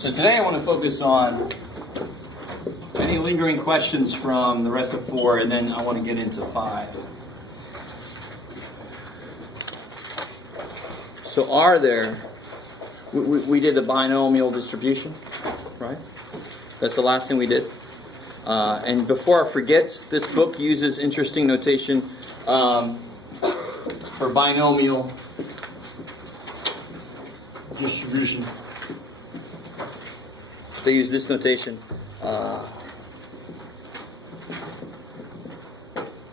So today I want to focus on any lingering questions from the rest of 4, and then I want to get into 5. So are there, we did the binomial distribution, right? That's the last thing we did. And before I forget, this book uses interesting notation for binomial distribution. They use this notation.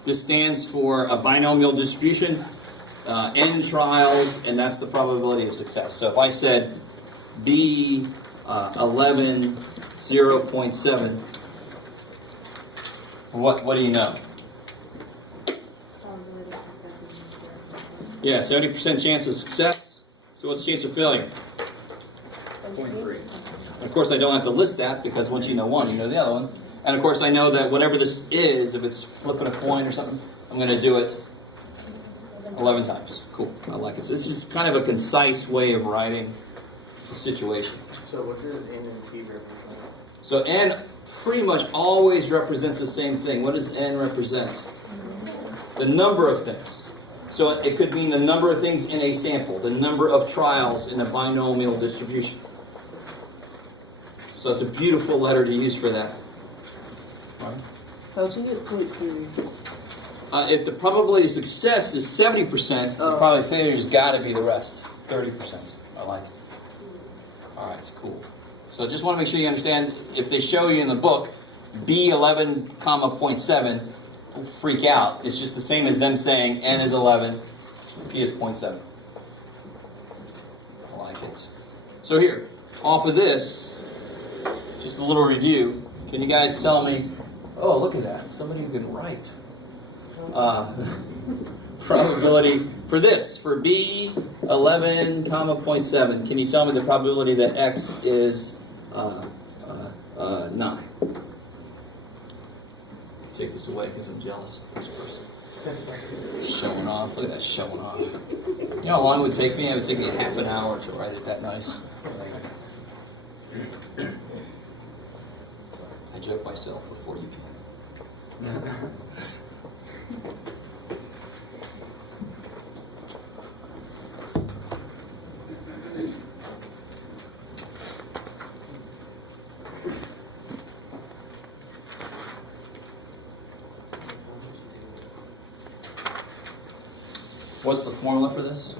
This stands for a binomial distribution, n trials, and that's the probability of success. So if I said B 11 0.7, what do you know? Yeah, 70% chance of success. So what's the chance of failure? 0.3. And of course, I don't have to list that because once you know one, you know the other one. And of course, I know that whatever this is, if it's flipping a coin or something, I'm going to do it 11 times. Cool. I like it. So this is kind of a concise way of writing the situation. So what does N and P represent? So N pretty much always represents the same thing. What does N represent? The number of things. So it could mean the number of things in a sample, the number of trials in a binomial distribution. So it's a beautiful letter to use for that. Right? How do you get 0.3? If the probability of success is 70%, the probability of failure has got to be the rest, 30%. I like it. All right, cool. So I just want to make sure you understand, if they show you in the book B11, 0.7, don't freak out. It's just the same as them saying N is 11, P is 0.7. I like it. So here, off of this, just a little review. Can you guys tell me, oh, look at that, somebody who can write. Probability for this, for B 11, 0.7. Can you tell me the probability that X is 9? Take this away because I'm jealous of this person. Showing off. Look at that showing off. You know how long it would take me? It would take me half an hour to write it that nice. I joke myself before you can. What's the formula for this?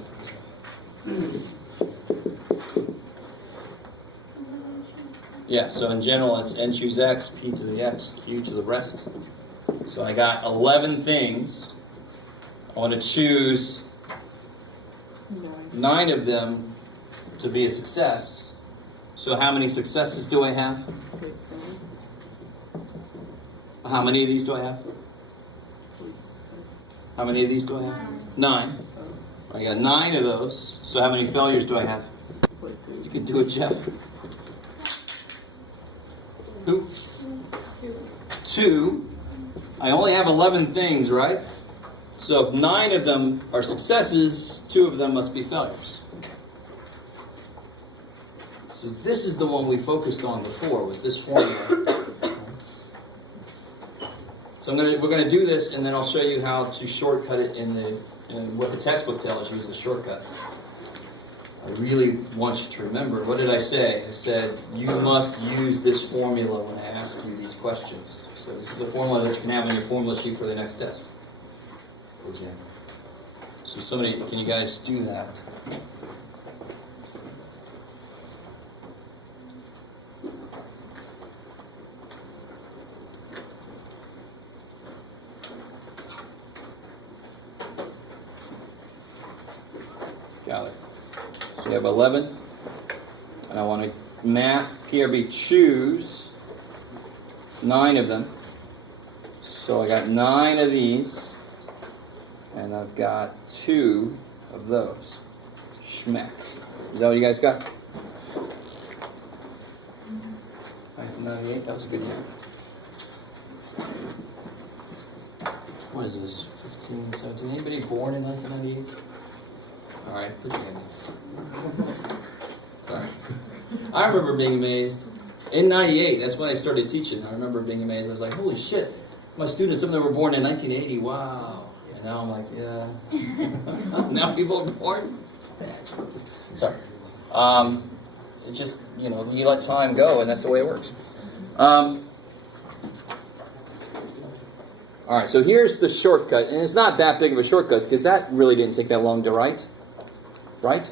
Yeah, so in general it's n choose x, p to the x, q to the rest. So I got 11 things. I want to choose 9 of them to be a success. So how many successes do I have? How many of these do I have? How many of these do I have? 9. I got 9 of those. So how many failures do I have? You can do it, Jeff. Who? 2. I only have 11 things, right? So if 9 of them are successes, 2 of them must be failures. So this is the one we focused on before, was this formula. So we're going to do this, and then I'll show you how to shortcut it in what the textbook tells you is the shortcut. I really want you to remember, what did I say? I said, you must use this formula when I ask you these questions. So this is a formula that you can have on your formula sheet for the next test, for example. So can you guys do that? Got it. So you have 11, and I want to math PRB choose 9 of them. So I got 9 of these, and I've got 2 of those. Schmeck. Is that what you guys got? 1998, that was a good year. What is this? 15, 17. Anybody born in 1998? All right, put your hand in. All right. I remember being amazed. In 98, that's when I started teaching. I remember being amazed. I was like, holy shit, my students, some of them were born in 1980. Wow. And now I'm like, yeah. Now people are born. Sorry. It just, you let time go, and that's the way it works. All right, so here's the shortcut. And it's not that big of a shortcut, because that really didn't take that long to write. Right?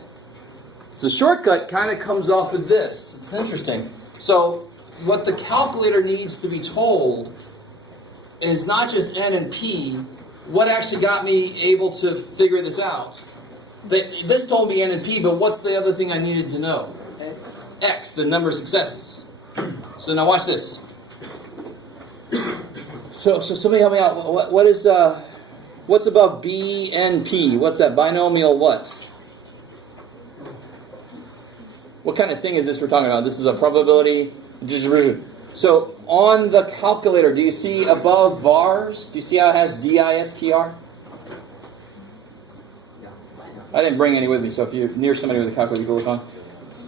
So the shortcut kind of comes off of this. It's interesting. So what the calculator needs to be told is not just N and P. What actually got me able to figure this out? This told me N and P, but what's the other thing I needed to know? X, the number of successes. So now watch this. So somebody help me out. What's above B and P? What's that? Binomial what? What kind of thing is this we're talking about? This is a probability distribution. So on the calculator, do you see above vars? Do you see how it has DISTR? I didn't bring any with me, so if you're near somebody with a calculator, you can look on.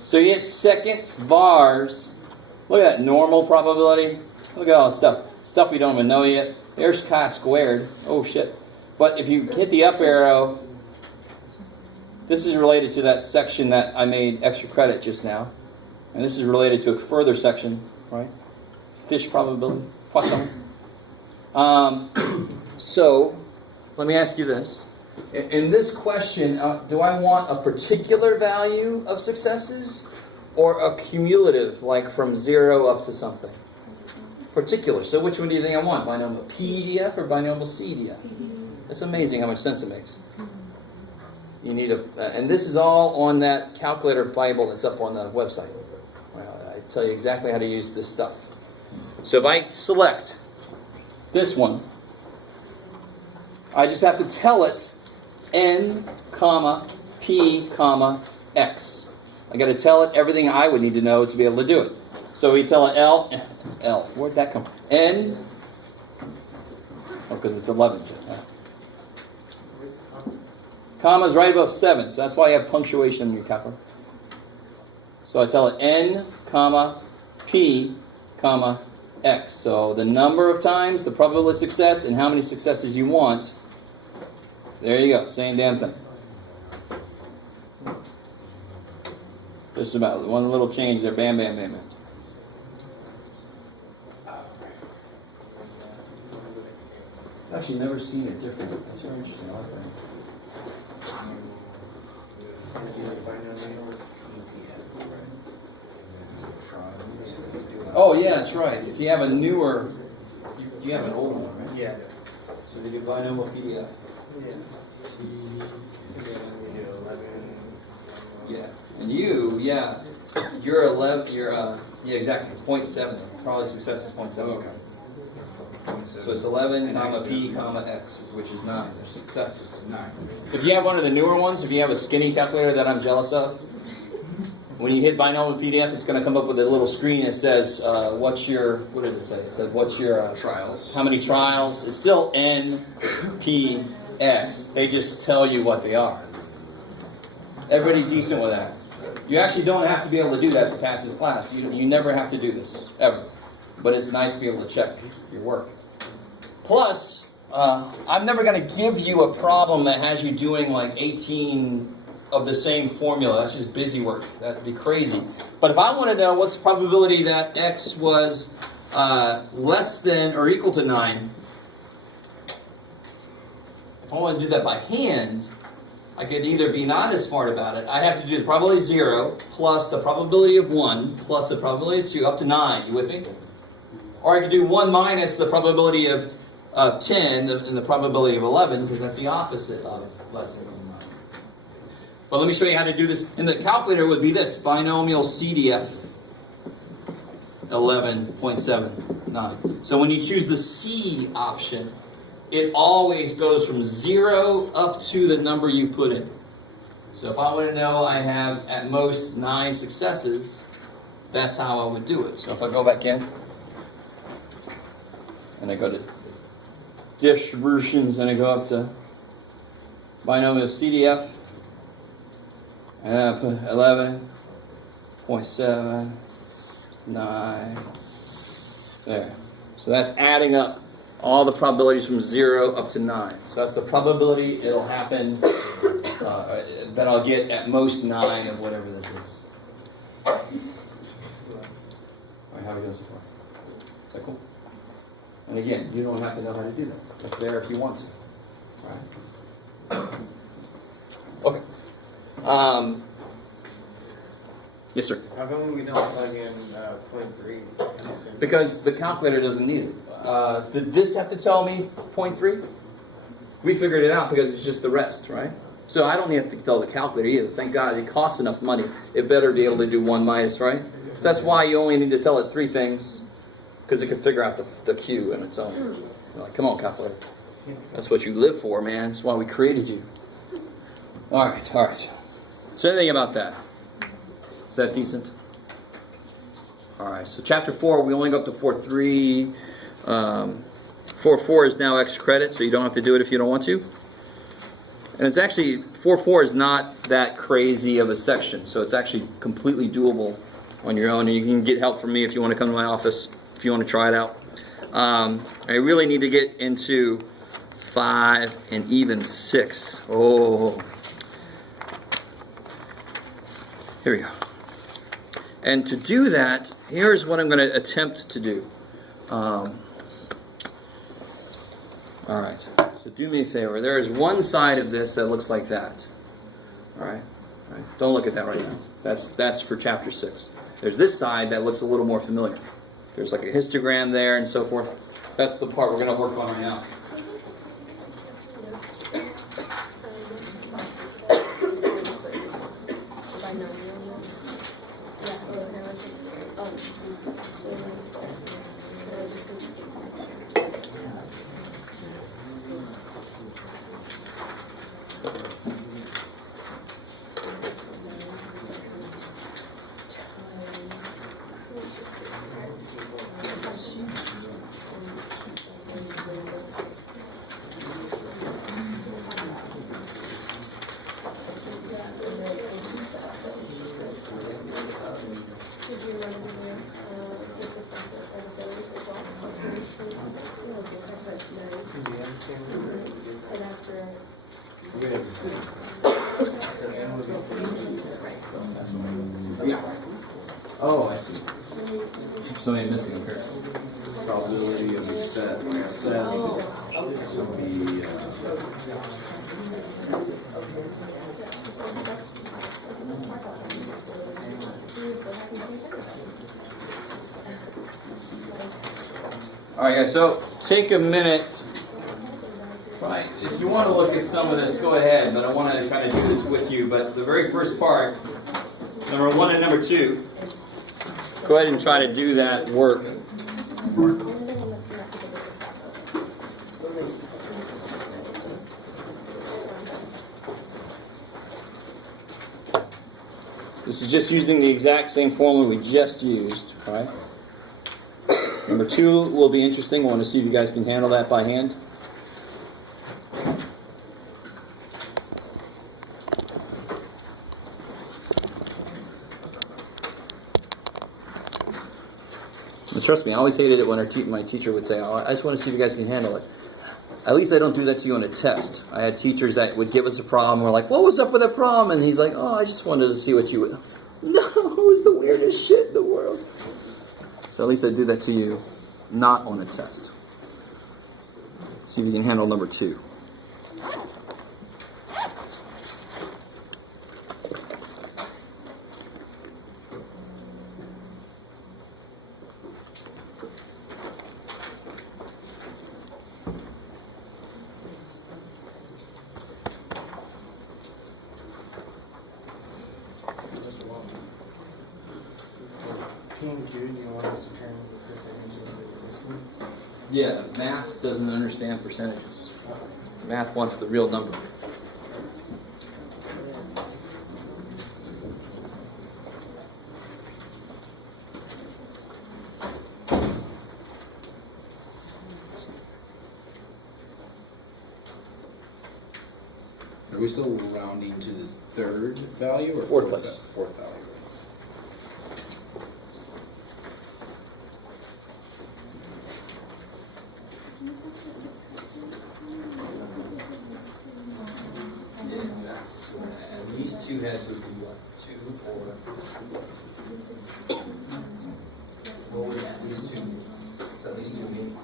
So you get second vars. Look at that normal probability. Look at all the stuff we don't even know yet. There's chi-squared. Oh shit. But if you hit the up arrow, this is related to that section that I made extra credit just now. And this is related to a further section, right? Fish probability. Poisson. So, let me ask you this. In this question, do I want a particular value of successes or a cumulative, like from 0 up to something? Particular. So which one do you think I want? Binomial PDF or binomial CDF? It's amazing how much sense it makes. You need and this is all on that calculator Bible that's up on the website. I tell you exactly how to use this stuff. So if I select this one, I just have to tell it N, P, X. I got to tell it everything I would need to know to be able to do it. So we tell it L. Where'd that come from? N. Oh, because it's 11. Comma's right above 7, so that's why you have punctuation in your calculator. So I tell it N, P, X. So the number of times, the probability of success, and how many successes you want. There you go, same damn thing. Just about one little change there, bam, bam, bam, bam. I've actually never seen it different. That's very interesting. I like that. Oh yeah, that's right. If you have a newer, you have an old one, right? Yeah. So they do binomial PDF. Yeah. And you're 11. Yeah, exactly. 0.7. Probably success is 0.7. Oh, okay. So it's 11, P, X, which is 9. They're successes. 9. If you have one of the newer ones, if you have a skinny calculator that I'm jealous of, when you hit binomial PDF, it's going to come up with a little screen that says, what did it say? It said, what's your trials? How many trials? It's still N, P, X. They just tell you what they are. Everybody decent with that. You actually don't have to be able to do that to pass this class. You never have to do this, ever. But it's nice to be able to check your work. Plus, I'm never going to give you a problem that has you doing like 18 of the same formula. That's just busy work. That would be crazy. But if I want to know what's the probability that X was less than or equal to 9, if I want to do that by hand, I could either be not as smart about it. I have to do the probability of 0 plus the probability of 1 plus the probability of 2 up to 9. You with me? Or I could do 1 minus the probability of 10 and the probability of 11, because that's the opposite of less than 9. But let me show you how to do this. In the calculator would be this, binomial CDF 11.79. So when you choose the C option, it always goes from 0 up to the number you put in. So if I want to know I have at most 9 successes, that's how I would do it. So if I go back in, and I go to distributions, and I go up to binomial CDF, and I put 0.79. There. So that's adding up all the probabilities from 0 up to 9. So that's the probability it'll happen, that I'll get at most 9 of whatever this is. All right, how are we doing so far? Is that cool? And again, you don't have to know how to do that. It's there if you want to. All right? Okay. Yes, sir. How come we don't plug in 0.3? Because the calculator doesn't need it. Did this have to tell me 0.3? We figured it out because it's just the rest, right? So I don't have to tell the calculator either. Thank God it costs enough money. It better be able to do 1 minus, right? So that's why you only need to tell it 3 things, because it can figure out the Q in its own. You're like, come on, calculator. That's what you live for, man. That's why we created you. All right, all right. So anything about that? Is that decent? All right, so chapter 4, we only go up to 4.3. 4.4 is now extra credit, so you don't have to do it if you don't want to. And it's actually, 4.4 is not that crazy of a section, so it's actually completely doable on your own. And you can get help from me if you want to come to my office, if you want to try it out. I really need to get into 5 and even 6. Oh. Here we go. And to do that, here's what I'm going to attempt to do. All right. So do me a favor. There is one side of this that looks like that. All right. All right. Don't look at that right now. That's for chapter 6. There's this side that looks a little more familiar. There's like a histogram there and so forth. That's the part we're going to work on right now. Yeah. Oh, I see. So many missing up here. Probability of success will be All right, guys. So take a minute. Right. If you want to look at some of this, go ahead. But I want to kind of do this with you. But the very first part, number 1 and number 2. Go ahead and try to do that work. This is just using the exact same formula we just used, right? Number 2 will be interesting. I want to see if you guys can handle that by hand. And trust me, I always hated it when my teacher would say, "Oh, I just want to see if you guys can handle it." At least I don't do that to you on a test. I had teachers that would give us a problem. We're like, "What was up with that problem?" And he's like, "Oh, I just wanted to see what you would." No, it was the weirdest shit in the world. So at least I do that to you, not on a test. See if you can handle number 2. Yeah, math doesn't understand percentages. Math wants the real number. Are we still rounding to the third value or Fourth place. Fourth value. least 2 mean? What's at least 2 mean?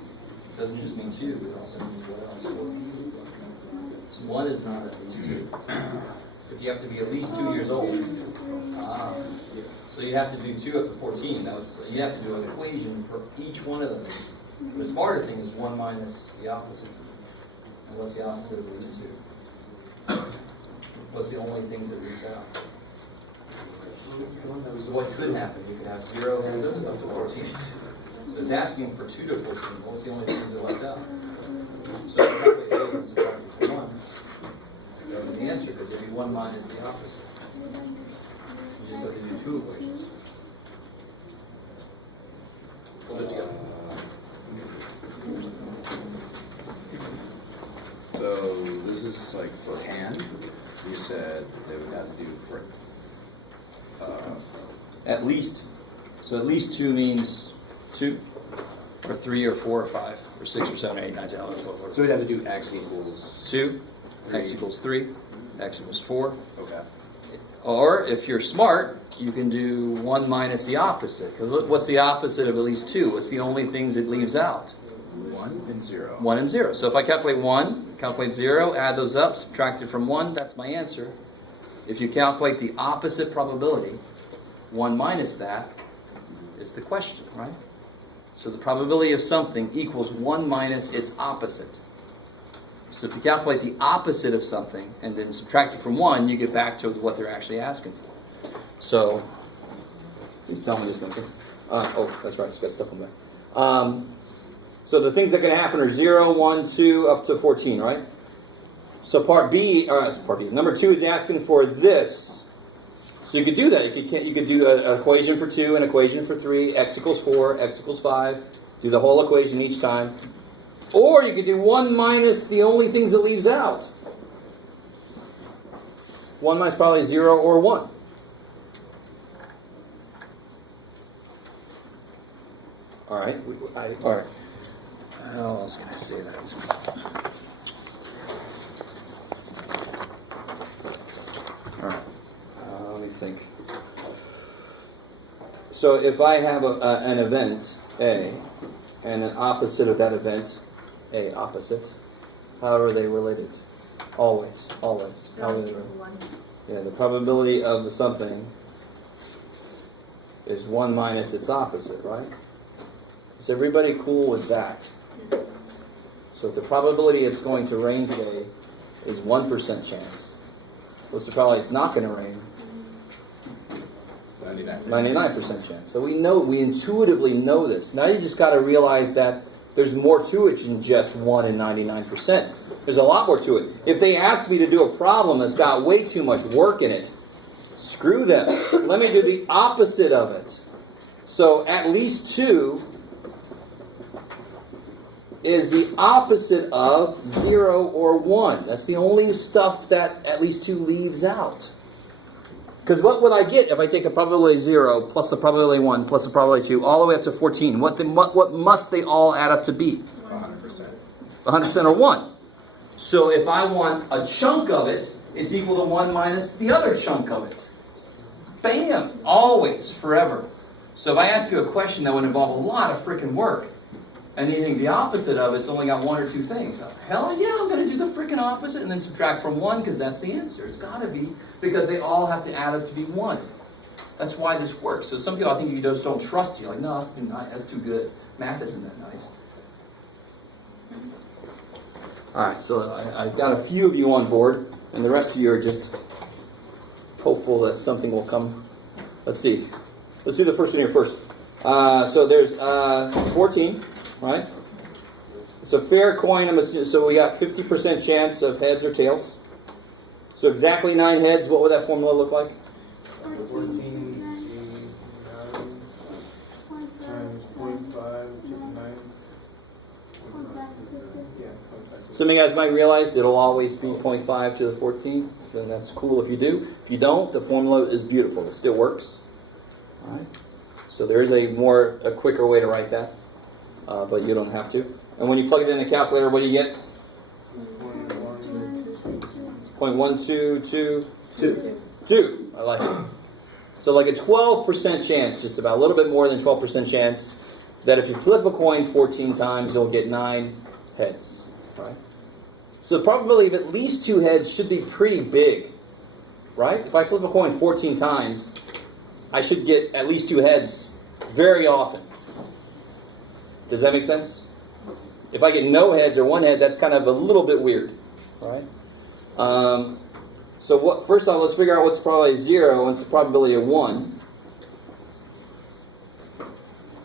It doesn't just mean 2, it also means what else? So 1 is not at least 2. If you have to be at least 2 years old, so you have to do 2 up to 14. You have to do an equation for each one of those. The smarter thing is 1 minus the opposite. And what's the opposite of at least 2? What's the only things that leaves out? So what could happen? You could have 0 heads up to 14. So it's asking for 2 to 14. What's the only things that left out? So if you calculate those and subtract it from 1, you know the answer, because it'd be 1 minus the opposite. You just have to do 2 equations. Hold it together. So this is like for hand. You said they would have to do for At least. So at least 2 means 2, or 3, or 4, or 5, or 6, or 7, or 8, 9, 10, 11, 12, 14. so we'd have to do x equals 2, 3. x equals 3, x equals 4. Okay. Or if you're smart, you can do 1 minus the opposite. Because what's the opposite of at least 2? What's the only things it leaves out? 1 and 0. 1 and 0. So if I calculate 1, calculate 0, add those up, subtract it from 1, that's my answer. If you calculate the opposite probability, 1 minus that is the question, right? So the probability of something equals 1 minus its opposite. So if you calculate the opposite of something and then subtract it from 1, you get back to what they're actually asking for. So, please tell me this number. Oh, that's right, it's got stuff on there. So the things that can happen are 0, 1, 2, up to 14, right? So part B, number 2 is asking for this. So you could do that. You could do an equation for 2, an equation for 3, x equals 4, x equals 5. Do the whole equation each time. Or you could do 1 minus the only things it leaves out. 1 minus probably 0 or 1. All right. All right. How else can I say that? All right. Let me think. So if I have an event, A, and an opposite of that event, A opposite, how are they related? Always. How are they related? Yeah, the probability of the something is 1 minus its opposite, right? Is everybody cool with that? So if the probability it's going to rain today is 1% chance, what's the probability it's not going to rain? 99% chance. So we intuitively know this. Now you just got to realize that there's more to it than just 1 and 99%. There's a lot more to it. If they ask me to do a problem that's got way too much work in it, screw them. Let me do the opposite of it. So at least 2 is the opposite of 0 or 1. That's the only stuff that at least 2 leaves out. Because what would I get if I take the probability 0 plus the probability 1 plus the probability 2 all the way up to 14? What must they all add up to be? 100%. 100% or 1. So if I want a chunk of it, it's equal to 1 minus the other chunk of it. Bam! Always, forever. So if I ask you a question that would involve a lot of freaking work, and you think the opposite of it's only got 1 or 2 things, hell yeah, I'm going to do the freaking opposite and then subtract from 1 because that's the answer. It's got to be, because they all have to add up to be 1. That's why this works. So some people, I think, you just don't trust you. Like, no, that's too nice. That's too good. Math isn't that nice. All right, so I got a few of you on board, and the rest of you are just hopeful that something will come. Let's see. Let's do the first one here first. So there's 14, right? It's a fair coin. So we got 50% chance of heads or tails. So exactly 9 heads. What would that formula look like? 14 times 0.5 to the 9. Yeah, 0.5. Some of you guys might realize it'll always be 0.5 to the 14th, and that's cool if you do. If you don't, the formula is beautiful. It still works. All right. So there is a quicker way to write that, but you don't have to. And when you plug it in the calculator, what do you get? 0.1222. 2. I like it. So like a 12% chance, just about a little bit more than 12% chance that if you flip a coin 14 times, you'll get 9 heads. Right? So the probability of at least 2 heads should be pretty big. Right? If I flip a coin 14 times, I should get at least 2 heads very often. Does that make sense? If I get no heads or 1 head, that's kind of a little bit weird. Right? So first off, let's figure out what's the probability of 0 and what's the probability of 1.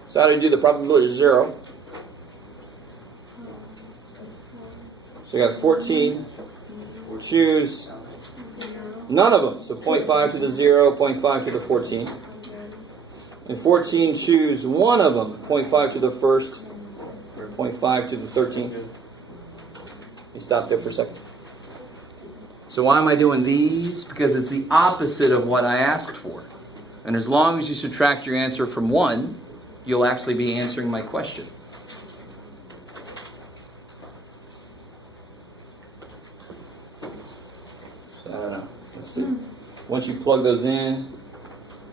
So how do you do the probability of 0? So you got 14. Choose none of them. So 0.5 to the 0, 0.5 to the 14. And 14, choose one of them. 0.5 to the first, 0.5 to the 13th. You stop there for a second. So why am I doing these? Because it's the opposite of what I asked for. And as long as you subtract your answer from 1, you'll actually be answering my question. So I don't know. Let's see. Once you plug those in,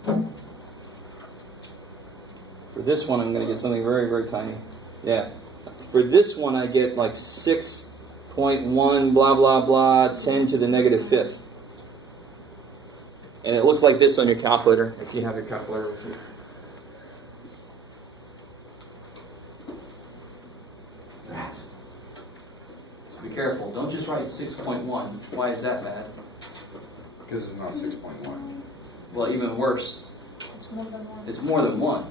for this one I'm going to get something very, very tiny. Yeah. For this one I get like 6.1 blah, blah, blah, 10 to the negative 5th. And it looks like this on your calculator, if you have your calculator with you. So be careful. Don't just write 6.1. Why is that bad? Because it's not 6.1. Well, even worse. It's more than 1. It's more than 1.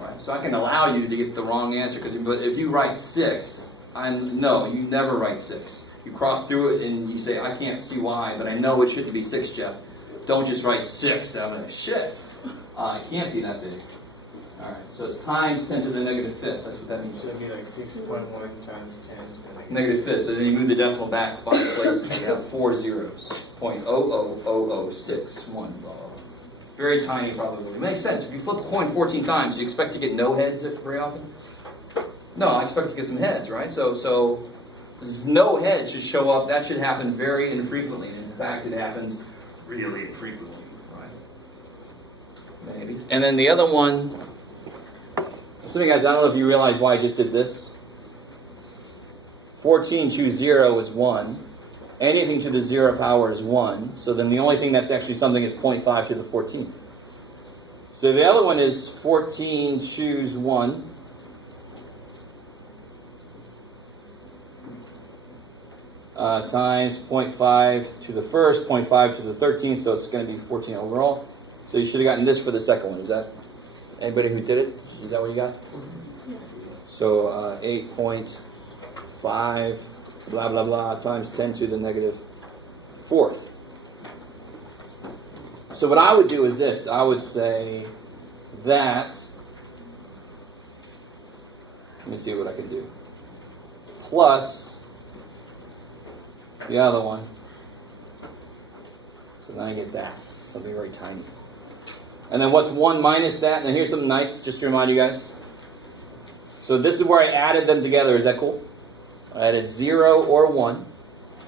Right? So I can allow you to get the wrong answer. But if you write 6, no, you never write 6. You cross through it and you say, I can't see why, but I know it shouldn't be 6, Jeff. Don't just write 6. I'm like, shit. It can't be that big. All right, so it's times 10 to the negative 5th. That's what that means. So it'd be like 6.1 times 10 to the Negative 5th. So then you move the decimal back 5 places. You have 4 zeros. 0.00061. Very tiny probability. It makes sense. If you flip a coin 14 times, you expect to get no heads very often? No, I expect to get some heads, right? So no heads should show up. That should happen very infrequently. And in fact, it happens really infrequently, right? Maybe. And then the other one. So guys, I don't know if you realize why I just did this. 14 choose 0 is 1. Anything to the 0 power is 1. So then the only thing that's actually something is 0.5 to the 14th. So the other one is 14 choose 1. Times 0.5 to the first, 0.5 to the 13th. So it's going to be 14 overall. So you should have gotten this for the second one. Is that anybody who did it? Is that what you got? Yes. So 8.5 blah blah blah times 10 to the negative 4th. So what I would do is this. I would say that, let me see what I can do, plus the other one. So now I get that. Something very tiny. And then what's 1 minus that? And then here's something nice, just to remind you guys. So this is where I added them together. Is that cool? I added 0 or 1.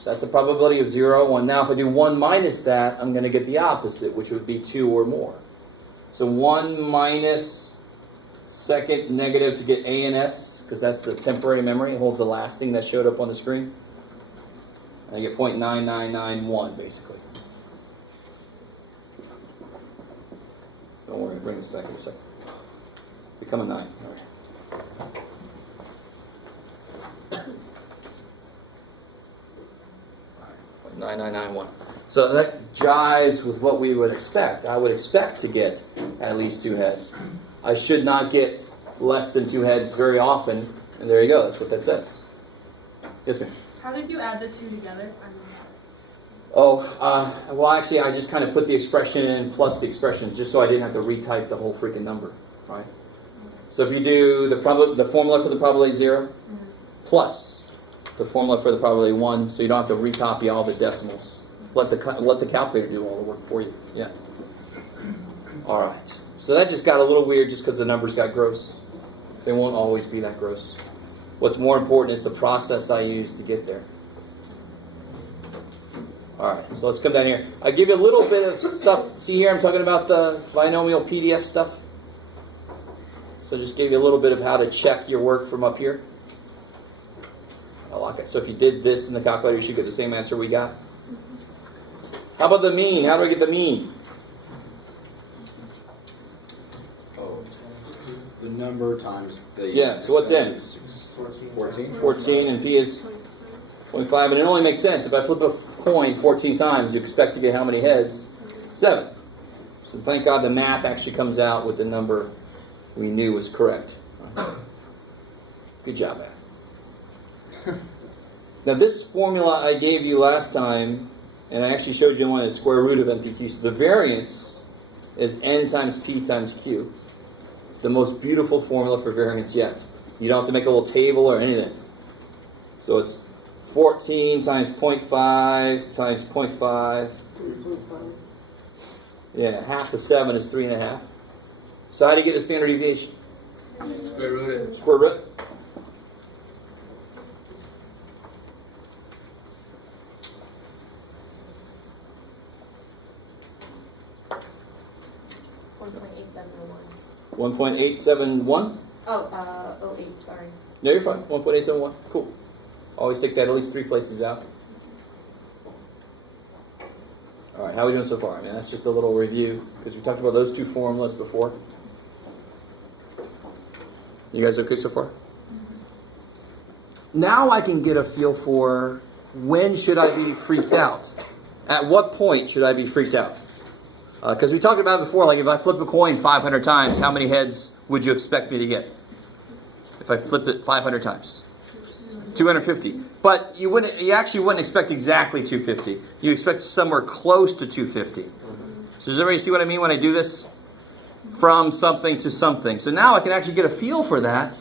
So that's the probability of 0 or 1. Now if I do 1 minus that, I'm going to get the opposite, which would be 2 or more. So 1 minus second negative to get A and S, because that's the temporary memory. It holds the last thing that showed up on the screen. And I get 0.9991, basically. Don't worry, I'll bring this back in a second. Become a 9. All right. 9991. So that jives with what we would expect. I would expect to get at least 2 heads. I should not get less than 2 heads very often. And there you go. That's what that says. Yes, ma'am. How did you add the 2 together? Well, actually, I just kind of put the expression in plus the expressions just so I didn't have to retype the whole freaking number, right? So if you do the formula for the probability 0 plus the formula for the probability 1, so you don't have to recopy all the decimals. Let the calculator do all the work for you. Yeah. All right. So that just got a little weird just because the numbers got gross. They won't always be that gross. What's more important is the process I use to get there. All right. So let's come down here. I give you a little bit of stuff. See here, I'm talking about the binomial PDF stuff. So So I just gave you a little bit of how to check your work from up here. I like it. So if you did this in the calculator, you should get the same answer we got. How about the mean? How do I get the mean? Oh, the number times the... Yeah, so what's n? 14. 14, and p is 0.5. And it only makes sense. If I flip a coin 14 times, you expect to get how many heads? 7. So thank God the math actually comes out with the number we knew was correct. Good job, math. Now this formula I gave you last time, and I actually showed you one, is square root of NPQ. So the variance is n times p times q. The most beautiful formula for variance yet. You don't have to make a little table or anything. So it's 14 times 0.5 times 0.5. 3.5. Yeah, half of 7 is 3.5. So how do you get the standard deviation? Square root it. Square root. $1.871. 1.871. Oh, 08, sorry. No, you're fine. 1.871. Cool. Always take that at least 3 places out. All right, how are we doing so far? I mean, that's just a little review because we talked about those 2 formulas before. You guys okay so far? Now I can get a feel for when should I be freaked out? At what point should I be freaked out? Because we talked about it before, like if I flip a coin 500 times, how many heads would you expect me to get? If I flip it 500 times? 250. But you actually wouldn't expect exactly 250. You expect somewhere close to 250. So does everybody see what I mean when I do this? From something to something. So now I can actually get a feel for that.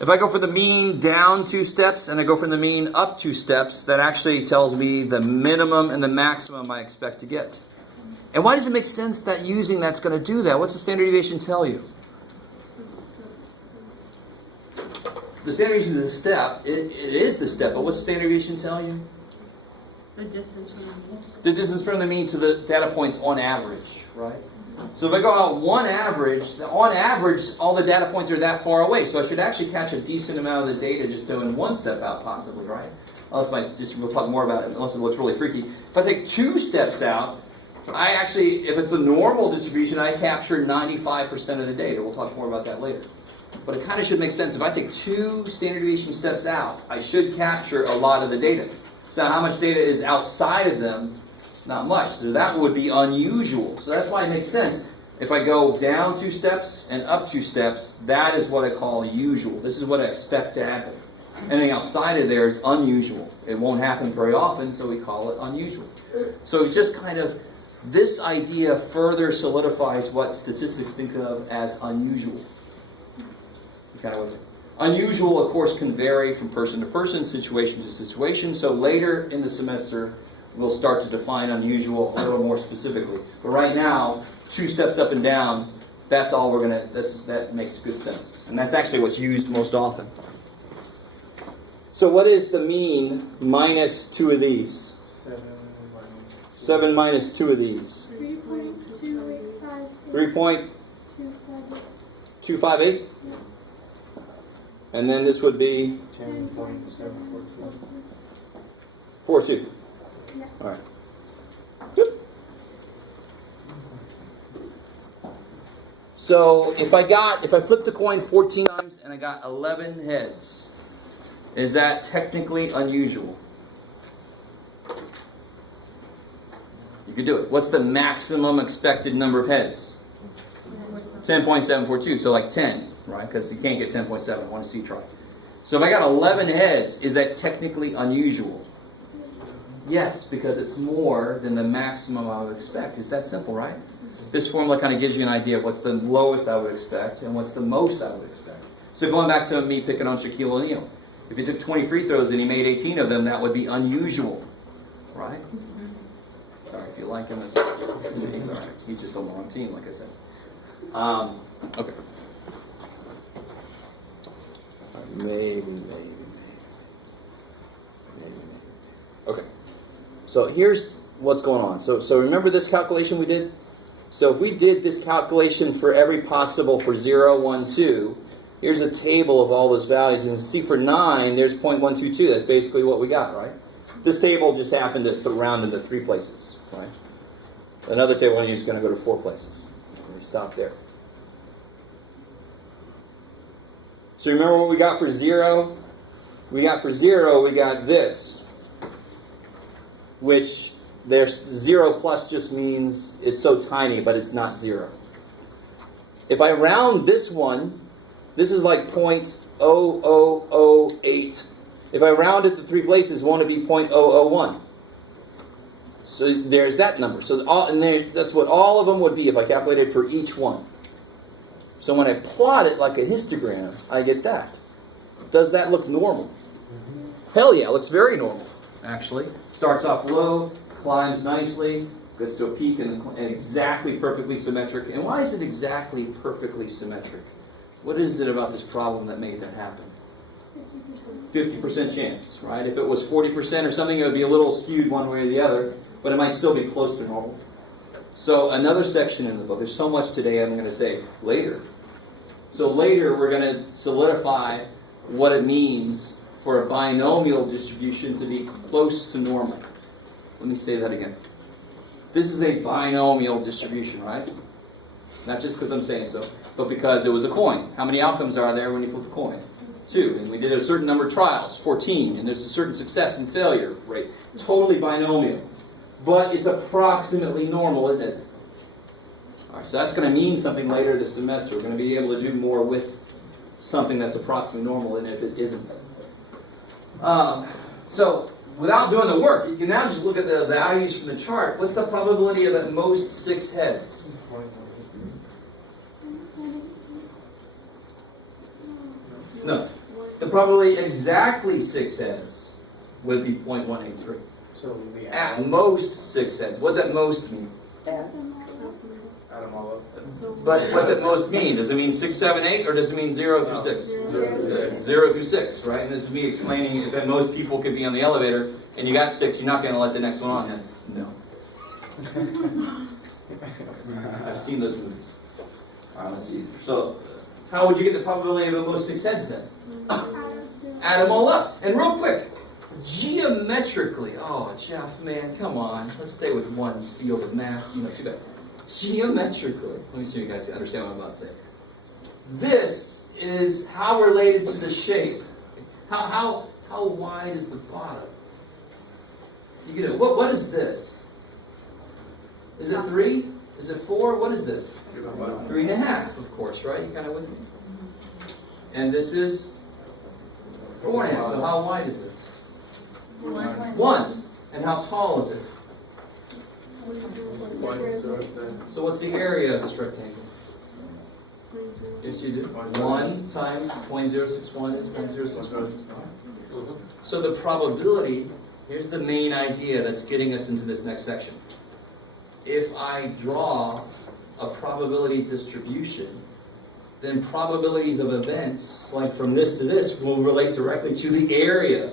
If I go for the mean down 2 steps and I go from the mean up 2 steps, that actually tells me the minimum and the maximum I expect to get. And why does it make sense that using that's going to do that? What's the standard deviation tell you? The standard deviation is the step. It is the step, but what's the standard deviation tell you? The distance from the mean. The distance from the mean to the data points on average, right? So if I go out on average, all the data points are that far away. So I should actually catch a decent amount of the data just doing 1 step out, possibly, right? We'll talk more about it, unless it looks really freaky. If I take 2 steps out, if it's a normal distribution, I capture 95% of the data. We'll talk more about that later. But it kind of should make sense. If I take 2 standard deviation steps out, I should capture a lot of the data. So how much data is outside of them? Not much. So that would be unusual. So that's why it makes sense. If I go down 2 steps and up 2 steps, that is what I call usual. This is what I expect to happen. Anything outside of there is unusual. It won't happen very often, so we call it unusual. So just kind of, this idea further solidifies what statistics think of as unusual. Unusual, of course, can vary from person to person, situation to situation. So later in the semester, we'll start to define unusual a little more specifically. But right now, 2 steps up and down, that's all we're going to, that makes good sense. And that's actually what's used most often. So what is the mean minus 2 of these? 7 minus 2 of these. 3.285. 3.258? And then this would be 10.742. 42. Yeah. All right. Good. So if I flipped the coin 14 times and I got 11 heads, is that technically unusual? You could do it. What's the maximum expected number of heads? 10.742, so like 10, right? Because you can't get 10.7. I want to see try. So if I got 11 heads, is that technically unusual? Yes, because it's more than the maximum I would expect. It's that simple, right? This formula kind of gives you an idea of what's the lowest I would expect and what's the most I would expect. So going back to me picking on Shaquille O'Neal, if he took 20 free throws and he made 18 of them, that would be unusual, right? Sorry if you like him. He's all right. He's just on the wrong team, like I said. Okay. Maybe. Okay. So here's what's going on. So remember this calculation we did? So if we did this calculation for every possible for 0, 1, 2, here's a table of all those values. And see for 9, there's 0.122. That's basically what we got, right? This table just happened to round into 3 places, right? Another table is going to go to 4 places. We stop there. So remember what we got for 0? We got this, which there's 0 plus just means it's so tiny, but it's not 0. If I round this one, this is like 0.0008. If I round it to 3 places, won't it be 0.001? So there's that number. So that's what all of them would be if I calculated for each one. So when I plot it like a histogram, I get that. Does that look normal? Hell yeah, it looks very normal, actually. Starts off low, climbs nicely, gets to a peak and exactly perfectly symmetric. And why is it exactly perfectly symmetric? What is it about this problem that made that happen? 50% chance, right? If it was 40% or something, it would be a little skewed one way or the other, but it might still be close to normal. So another section in the book, there's so much today I'm going to say later. So later we're going to solidify what it means for a binomial distribution to be close to normal. Let me say that again. This is a binomial distribution, right? Not just because I'm saying so, but because it was a coin. How many outcomes are there when you flip a coin? 2. And we did a certain number of trials, 14. And there's a certain success and failure rate. Totally binomial. But it's approximately normal, isn't it? All right, so that's going to mean something later this semester. We're going to be able to do more with something that's approximately normal, and if it isn't. So without doing the work, you can now just look at the values from the chart. What's the probability of at most 6 heads? No. The probability exactly 6 heads would be 0.183. So it would be At most 6 heads. What's at most mean? add them all up. But what's at most mean? Does it mean 6, 7, 8, or does it mean 0 through 6? 0 through 6, right? And this is me explaining if at most people could be on the elevator and you got 6, you're not going to let the next one on then. No. I've seen those movies. All right, let's see. So, how would you get the probability of at most 6 heads then? Add them all up. And real quick, geometrically, oh, Jeff, man, come on. Let's stay with one field of math. Too bad. Geometrically, let me see if you guys understand what I'm about to say. This is how related to the shape. How wide is the bottom? You get it. What is this? Is it 3? Is it 4? What is this? 3.5, of course, right? You kind of with me? And this is 4.5. So how wide is this? 1. And how tall is it? So what's the area of this rectangle? Yes, you do. 1 times 0.061 is 0.061. So the probability, here's the main idea that's getting us into this next section. If I draw a probability distribution, then probabilities of events, like from this to this, will relate directly to the area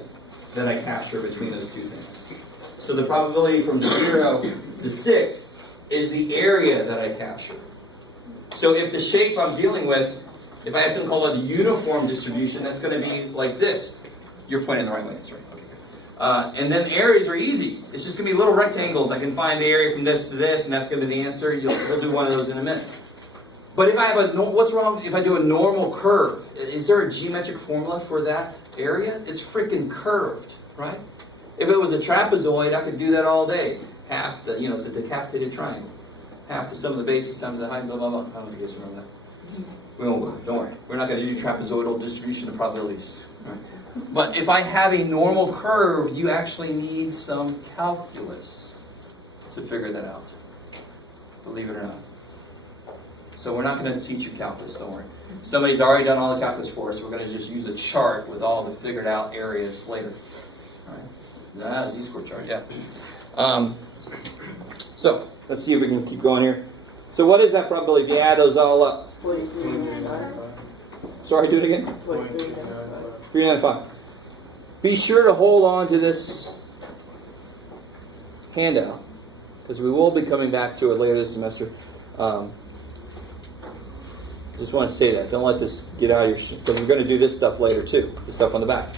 that I capture between those two things. So the probability from 0 to 6 is the area that I capture. So if the shape I'm dealing with, if I have something called a uniform distribution, that's going to be like this. You're pointing the right way, that's right. Okay, good. And then areas are easy. It's just going to be little rectangles. I can find the area from this to this, and that's going to be the answer. We'll do one of those in a minute. But if I have what's wrong if I do a normal curve? Is there a geometric formula for that area? It's freaking curved, right? If it was a trapezoid, I could do that all day. Half the, it's a decapitated triangle. Half the sum of the bases times the height, blah, blah, blah. I don't know if you guys remember that. We won't, don't worry. We're not going to do trapezoidal distribution of probabilities. Right? But if I have a normal curve, you actually need some calculus to figure that out. Believe it or not. So we're not going to teach you calculus, don't worry. Somebody's already done all the calculus for us. We're going to just use a chart with all the figured out areas later. All right. That's a Z-score chart, yeah. So, let's see if we can keep going here. So what is that probability if you add those all up? 43.95. Sorry, do it again? 395. Be sure to hold on to this handout, because we will be coming back to it later this semester. Just want to say that. Don't let this get out of your... Because we're going to do this stuff later too. The stuff on the back.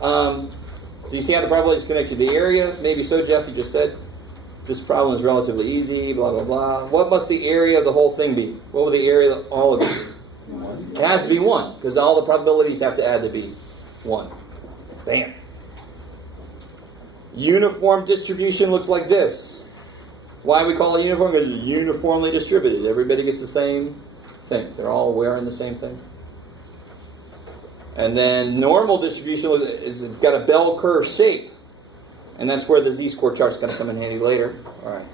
Do you see how the probability is connected to the area? Maybe so, Jeff. You just said this problem is relatively easy, blah, blah, blah. What must the area of the whole thing be? What will the area of all of it be? It has to be 1, because all the probabilities have to add to be 1. Bam. Uniform distribution looks like this. Why we call it uniform? Because it's uniformly distributed. Everybody gets the same thing. They're all wearing the same thing. And then normal distribution is got a bell curve shape. And that's where the z-score chart's going to come in handy later. All right.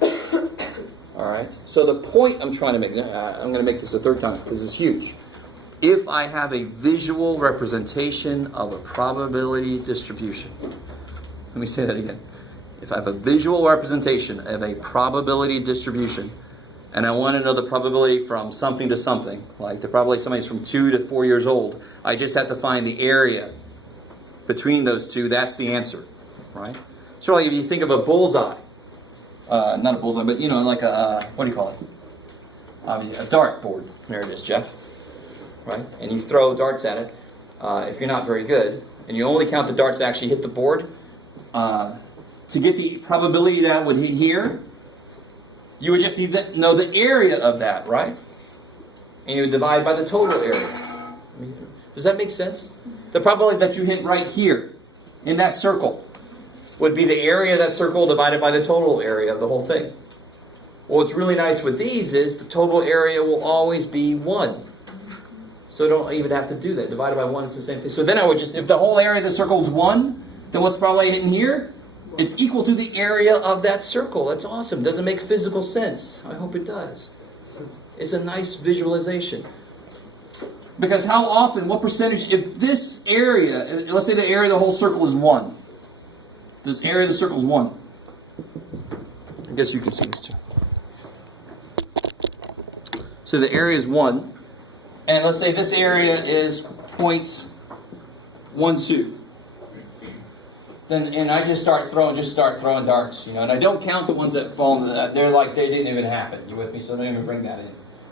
All right. So the point I'm trying to make, I'm going to make this a third time because it's huge. If I have a visual representation of a probability distribution, let me say that again. If I have a visual representation of a probability distribution, and I want to know the probability from something to something, like the probability somebody's from 2 to 4 years old, I just have to find the area between those two. That's the answer, right? So like if you think of a bullseye, not a bullseye, but you know, like a, what do you call it? Obviously, a dart board. There it is, Jeff. Right? And you throw darts at it. If you're not very good, and you only count the darts that actually hit the board, to get the probability that it would hit here, you would just need to know the area of that, right? And you would divide by the total area. Does that make sense? The probability that you hit right here, in that circle, would be the area of that circle divided by the total area of the whole thing. Well, what's really nice with these is the total area will always be 1. So don't even have to do that. Divided by 1 is the same thing. So then I would just, if the whole area of the circle is 1, then what's probably hitting here? It's equal to the area of that circle. That's awesome. Doesn't make physical sense. I hope it does. It's a nice visualization. Because how often, what percentage, if this area, let's say the area of the whole circle is 1. This area of the circle is 1. I guess you can see this too. So the area is 1. And let's say this area is 0.12. Then, and I just start throwing darts, you know, and I don't count the ones that fall into that. They're like they didn't even happen. You with me? So don't even bring that in.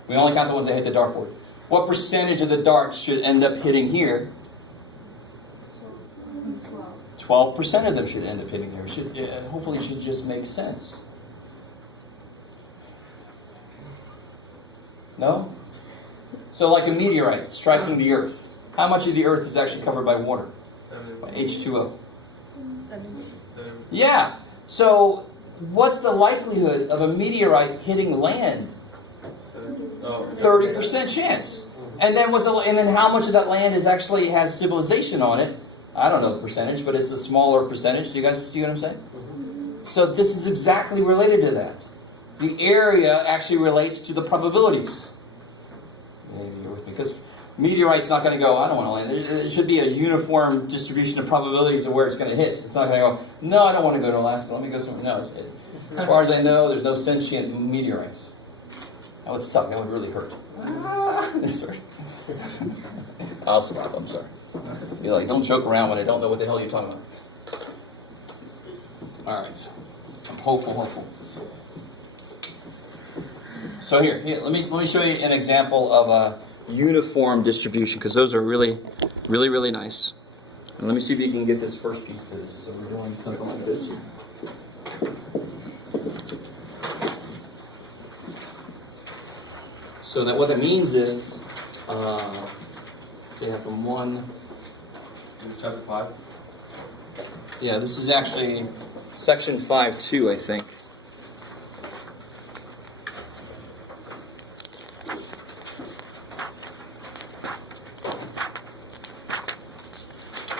We only count the ones that hit the dartboard. What percentage of the darts should end up hitting here? 12% of them should end up hitting there. Hopefully it should just make sense. No? So like a meteorite striking the Earth. How much of the Earth is actually covered by water? By H2O. Yeah. So what's the likelihood of a meteorite hitting land? 30% chance. And then how much of that land actually has civilization on it? I don't know the percentage, but it's a smaller percentage. Do you guys see what I'm saying? So this is exactly related to that. The area actually relates to the probabilities. Maybe you're with me. Because meteorite's not going to go, I don't want to land. It should be a uniform distribution of probabilities of where it's going to hit. It's not going to go, no, I don't want to go to Alaska. Let me go somewhere. No. As far as I know, there's no sentient meteorites. That would suck. That would really hurt. Sorry. I'll stop. I'm sorry. You're like, don't joke around when I don't know what the hell you're talking about. All right. I'm hopeful. So here, let me show you an example of a uniform distribution, because those are really, really, really nice. And let me see if you can get this first piece to this. So we're doing something like this. So that what that means is, say from 1. Chapter 5. Yeah, this is actually section 5.2, I think.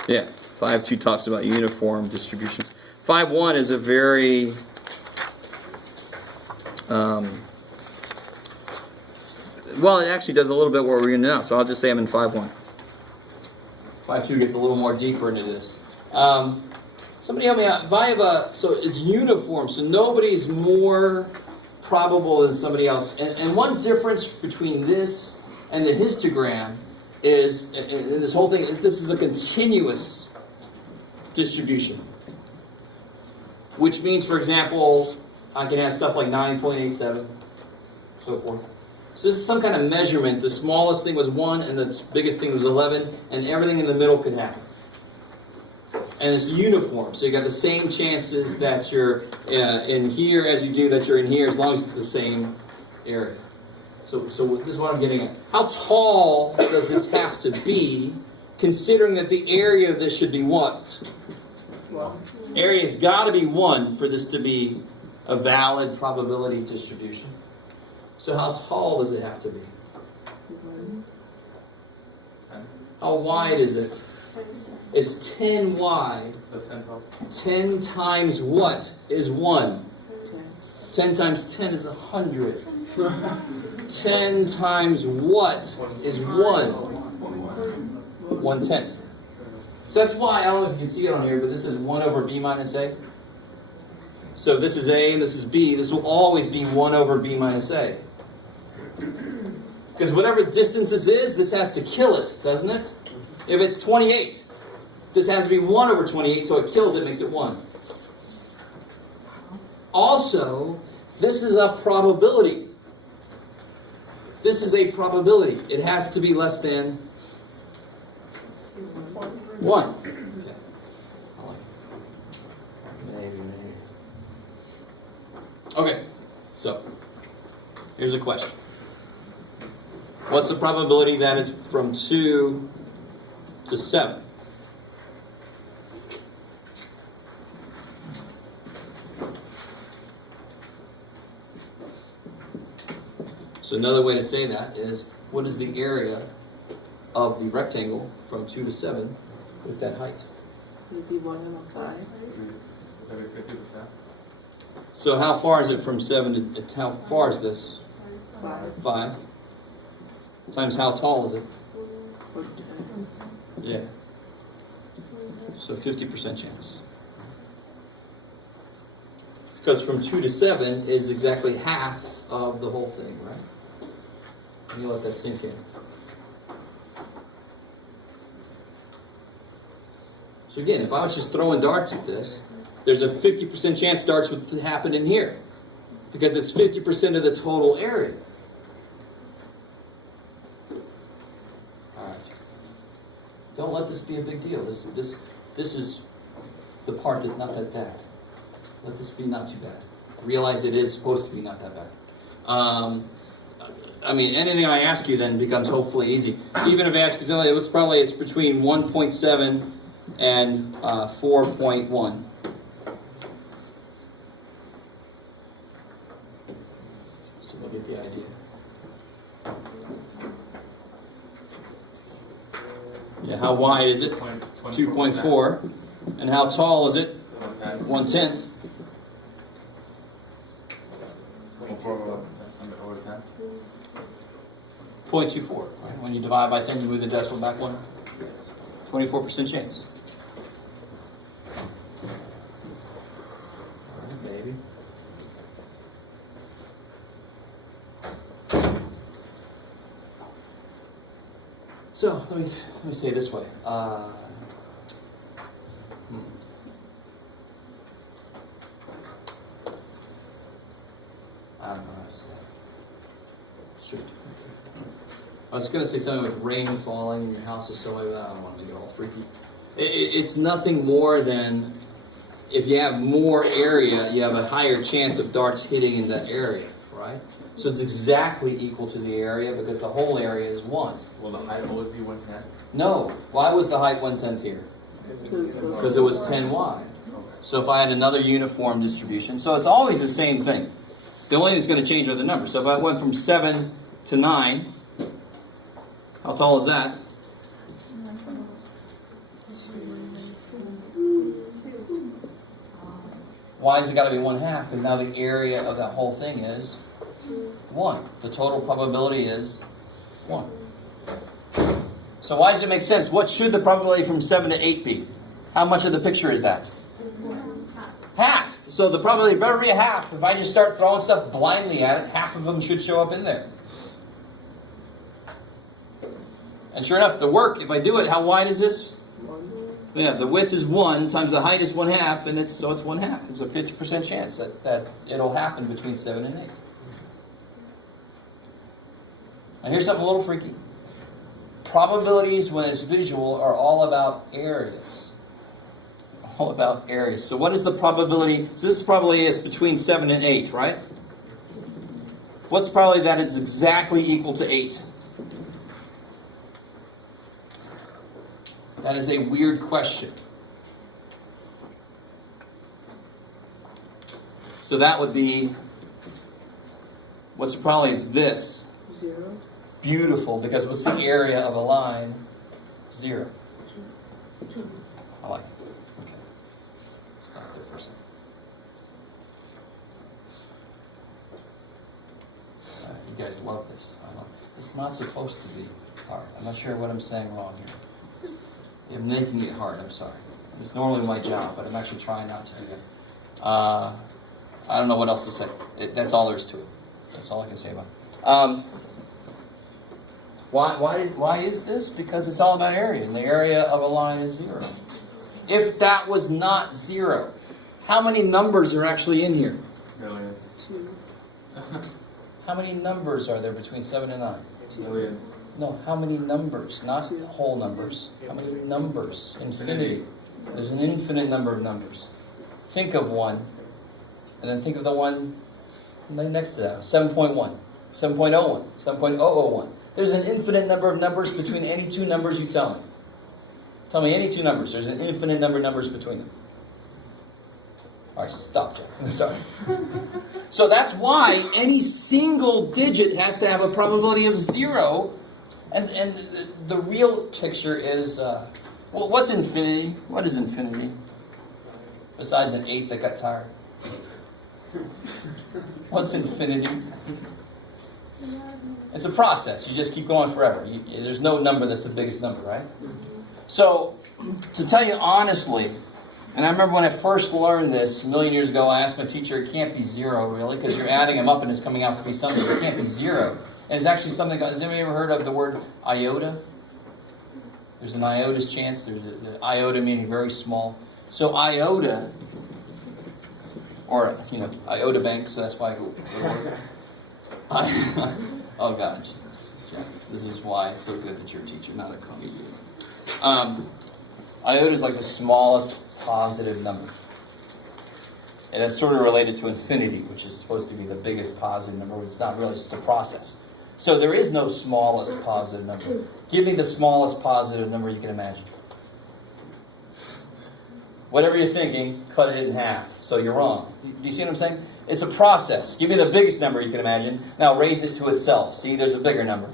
Yeah, 5.2 talks about uniform distributions. 5.1 is a very well, it actually does a little bit what we're going to do now, so I'll just say I'm in 5.1. 5.2 gets a little more deeper into this. Somebody help me out. Viva, so it's uniform, so nobody's more probable than somebody else. And one difference between this and the histogram is, in this whole thing, this is a continuous distribution. Which means, for example, I can have stuff like 9.87, so forth. So this is some kind of measurement. The smallest thing was 1 and the biggest thing was 11, and everything in the middle could happen. And it's uniform, so you got the same chances that you're in here as you do that you're in here, as long as it's the same area. So this is what I'm getting at. How tall does this have to be, considering that the area of this should be what? Well, Area's got to be 1 for this to be a valid probability distribution. So how tall does it have to be? How wide is it? It's 10 wide. 10 times what is 1? 10 times 10 is 100. 10 times what is 1? 1/10. So that's why, I don't know if you can see it on here, but this is 1 over b minus a. So this is a and this is b. This will always be 1 over b minus a. Because whatever distance this has to kill it, doesn't it? If it's 28, this has to be 1 over 28, so it kills it, makes it 1. Also, this is a probability. This is a probability. It has to be less than 1. Okay. I like it. Maybe. Okay, so here's a question. What's the probability that it's from 2 to 7? So another way to say that is, what is the area of the rectangle from 2 to 7 with that height? it'd be 1 and 5. Every 50%. So how far is it from 7 to, how far is this? 5. Times how tall is it? Or 10. Yeah. So 50% chance. Because from 2 to 7 is exactly half of the whole thing, right? You let that sink in. So again, if I was just throwing darts at this, there's a 50% chance darts would happen in here. Because it's 50% of the total area. Alright. Don't let this be a big deal. This is the part that's not that bad. Let this be not too bad. Realize it is supposed to be not that bad. I mean, anything I ask you then becomes hopefully easy. Even if I ask you, it's between 1.7 and 4.1. So we'll get the idea. Yeah, how wide is it? 2.4. And how tall is it? 1/10. 0.24. Right? When you divide by 10, you move the decimal back 1. 24% chance. All right, baby. So let me say it this way. I don't know how to say it. Sure. I was going to say something with rain falling and your house is so like that. I don't want to make it all freaky. It's nothing more than if you have more area, you have a higher chance of darts hitting in that area, right? So it's exactly equal to the area because the whole area is 1. Will the height always be 1/10? No. Why was the height 1/10 here? Because it was 10 wide. So if I had another uniform distribution, so it's always the same thing. The only thing that's going to change are the numbers. So if I went from 7 to 9, how tall is that? Why has it got to be 1/2? Because now the area of that whole thing is 1. The total probability is 1. So why does it make sense? What should the probability from 7 to 8 be? How much of the picture is that? Half. So the probability better be a half. If I just start throwing stuff blindly at it, half of them should show up in there. And sure enough, the work, if I do it, how wide is this? 1. Yeah, the width is 1 times the height is 1/2, and it's 1/2. It's a 50% chance that it'll happen between 7 and 8. Now here's something a little freaky. Probabilities, when it's visual, are all about areas. All about areas. So what is the probability? So this probability is between 7 and 8, right? What's the probability that it's exactly equal to 8? That is a weird question. So that would be, what's the probability? It's this. 0. Beautiful, because what's the area of a line? 0. I like it. Okay. Stop there for a second. You guys love this. I know. It's not supposed to be hard. I'm not sure what I'm saying wrong here. You're making it hard. I'm sorry. It's normally my job, but I'm actually trying not to do that. I don't know what else to say. That's all there is to it. That's all I can say about it. Why is this? Because it's all about area, and the area of a line is 0. If that was not 0, how many numbers are actually in here? Million. 2. How many numbers are there between 7 and 9? Million. No, how many numbers? Not whole numbers. How many numbers? Infinity. There's an infinite number of numbers. Think of one, and then think of the one next to that. 7.1, 7.01, 7.001. There's an infinite number of numbers between any two numbers you tell me. Tell me any two numbers. There's an infinite number of numbers between them. All right, stop, Jack. I'm sorry. So that's why any single digit has to have a probability of 0. And the real picture is, well, what's infinity? What is infinity? Besides an 8 that got tired. What's infinity? It's a process. You just keep going forever. There's no number that's the biggest number, right? So, to tell you honestly, and I remember when I first learned this a million years ago, I asked my teacher, it can't be 0 really, because you're adding them up and it's coming out to be something. It can't be 0. And it's actually something, has anybody ever heard of the word iota? There's an iota's chance. There's the iota meaning very small. So iota, or, iota bank, so that's why I go oh God, Jesus. Yeah, this is why it's so good that you're a teacher, not a comedian. Iota is like the smallest positive number. And it's sort of related to infinity, which is supposed to be the biggest positive number. It's not really, it's just a process. So there is no smallest positive number. Give me the smallest positive number you can imagine. Whatever you're thinking, cut it in half. So you're wrong. Do you see what I'm saying? It's a process. Give me the biggest number you can imagine. Now raise it to itself. See, there's a bigger number.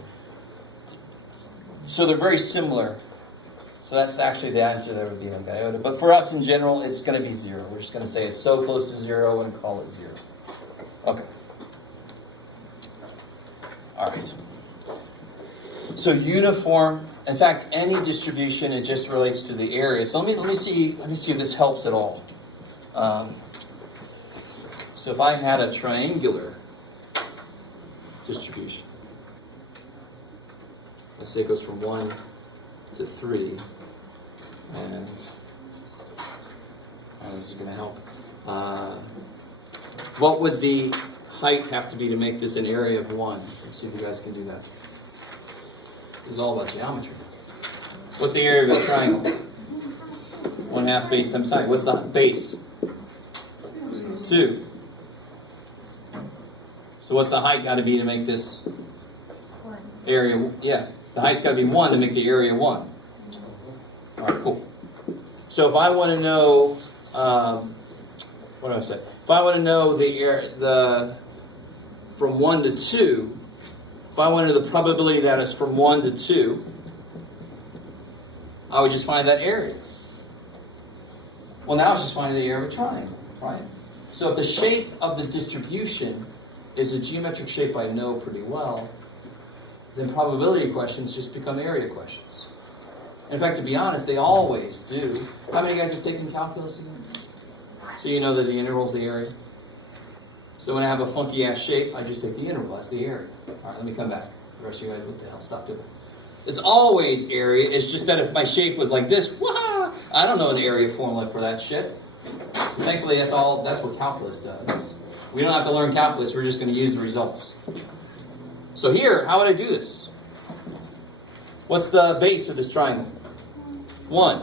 So they're very similar. So that's actually the answer there would be an iota. But for us in general, it's going to be 0. We're just going to say it's so close to 0 and call it 0. Okay. All right. So uniform. In fact, any distribution, it just relates to the area. So let me see if this helps at all. So if I had a triangular distribution, let's say it goes from 1 to 3, and this is going to help. What would the height have to be to make this an area of 1? Let's see if you guys can do that. This is all about geometry. What's the area of a triangle? 1/2 base times height. What's the base? 2. So what's the height got to be to make this area? Yeah, the height's got to be 1 to make the area 1. All right, cool. So if I want to know, what do I say? If I want to know the from 1 to 2, if I wanted the probability that is from 1 to 2, I would just find that area. Well, now it's just finding the area of a triangle, right? So if the shape of the distribution is a geometric shape I know pretty well, then probability questions just become area questions. In fact, to be honest, they always do. How many of you guys have taken calculus again? So you know that the integral is the area. So when I have a funky ass shape, I just take the integral, that's the area. All right, let me come back. The rest of you guys, what the hell, stop doing it. It's always area, it's just that if my shape was like this, wah, I don't know an area formula for that shit. Thankfully, that's what calculus does. We don't have to learn calculus, we're just going to use the results. So here, how would I do this? What's the base of this triangle? 1.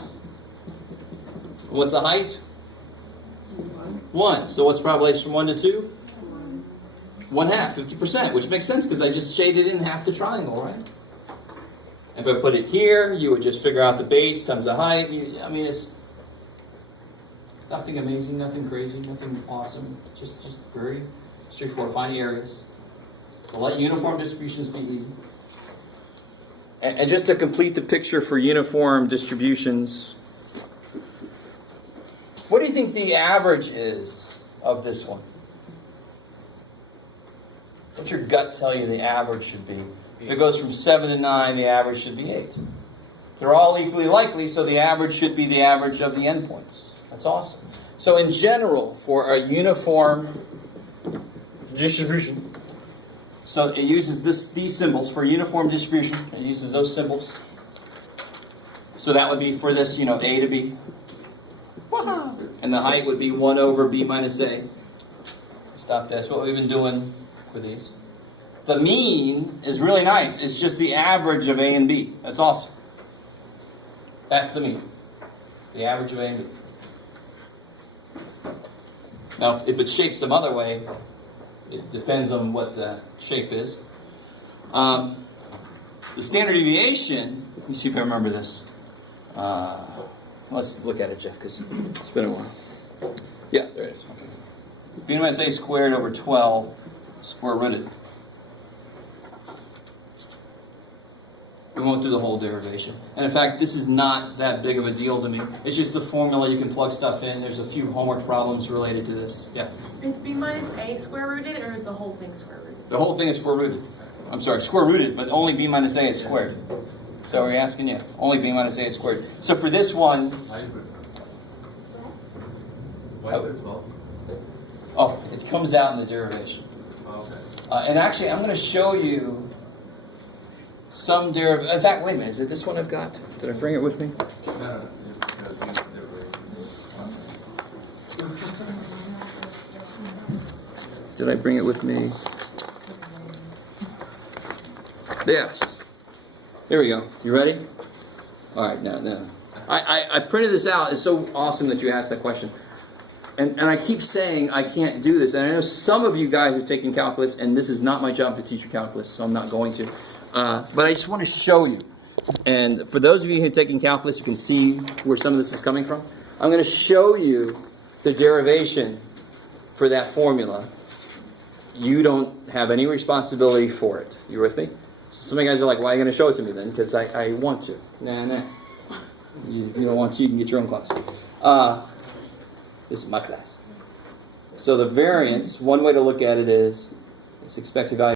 What's the height? 1. So what's the probability from 1 to 2? 1/2, 50%, which makes sense because I just shaded in half the triangle, right? If I put it here, you would just figure out the base times the height. I mean, it's nothing amazing, nothing crazy, nothing awesome. Just very straightforward. Find areas. So let uniform distributions be easy. And just to complete the picture for uniform distributions, what do you think the average is of this one? What's your gut tell you the average should be? If it goes from 7 to 9, the average should be 8. They're all equally likely, so the average should be the average of the endpoints. That's awesome. So in general, for a uniform distribution, so it uses these symbols for uniform distribution. It uses those symbols. So that would be for this, A to B. And the height would be 1 over B minus A. Stop. That's what we've been doing for these. The mean is really nice. It's just the average of A and B. That's awesome. That's the mean. The average of A and B. Now, if it's shaped some other way, it depends on what the shape is. The standard deviation, let me see if I remember this. Let's look at it, Jeff, because it's been a while. Yeah, there it is. Okay. B minus A squared over 12 square rooted. We won't do the whole derivation. And in fact, this is not that big of a deal to me. It's just the formula. You can plug stuff in. There's a few homework problems related to this. Yeah? Is B minus A square rooted or is the whole thing square rooted? The whole thing is square rooted. I'm sorry, square rooted, but only B minus A is squared. So are you asking? Yeah. Only B minus A is squared. So for this one... Why is it 12? Oh, it comes out in the derivation. Oh, okay. And actually, I'm going to show you some derivation. In fact, wait a minute. Is it this one I've got? Did I bring it with me? No. Did I bring it with me? Yes. Here we go. You ready? All right, now. I printed this out. It's so awesome that you asked that question. And I keep saying I can't do this. And I know some of you guys are taking calculus, and this is not my job to teach you calculus, so I'm not going to. But I just want to show you. And for those of you who are taking calculus, you can see where some of this is coming from. I'm going to show you the derivation for that formula. You don't have any responsibility for it. You with me? Some of you guys are like, why are you going to show it to me then? Because I want to. Nah. If you don't want to, you can get your own class. This is my class. So the variance, one way to look at it is, it's expected value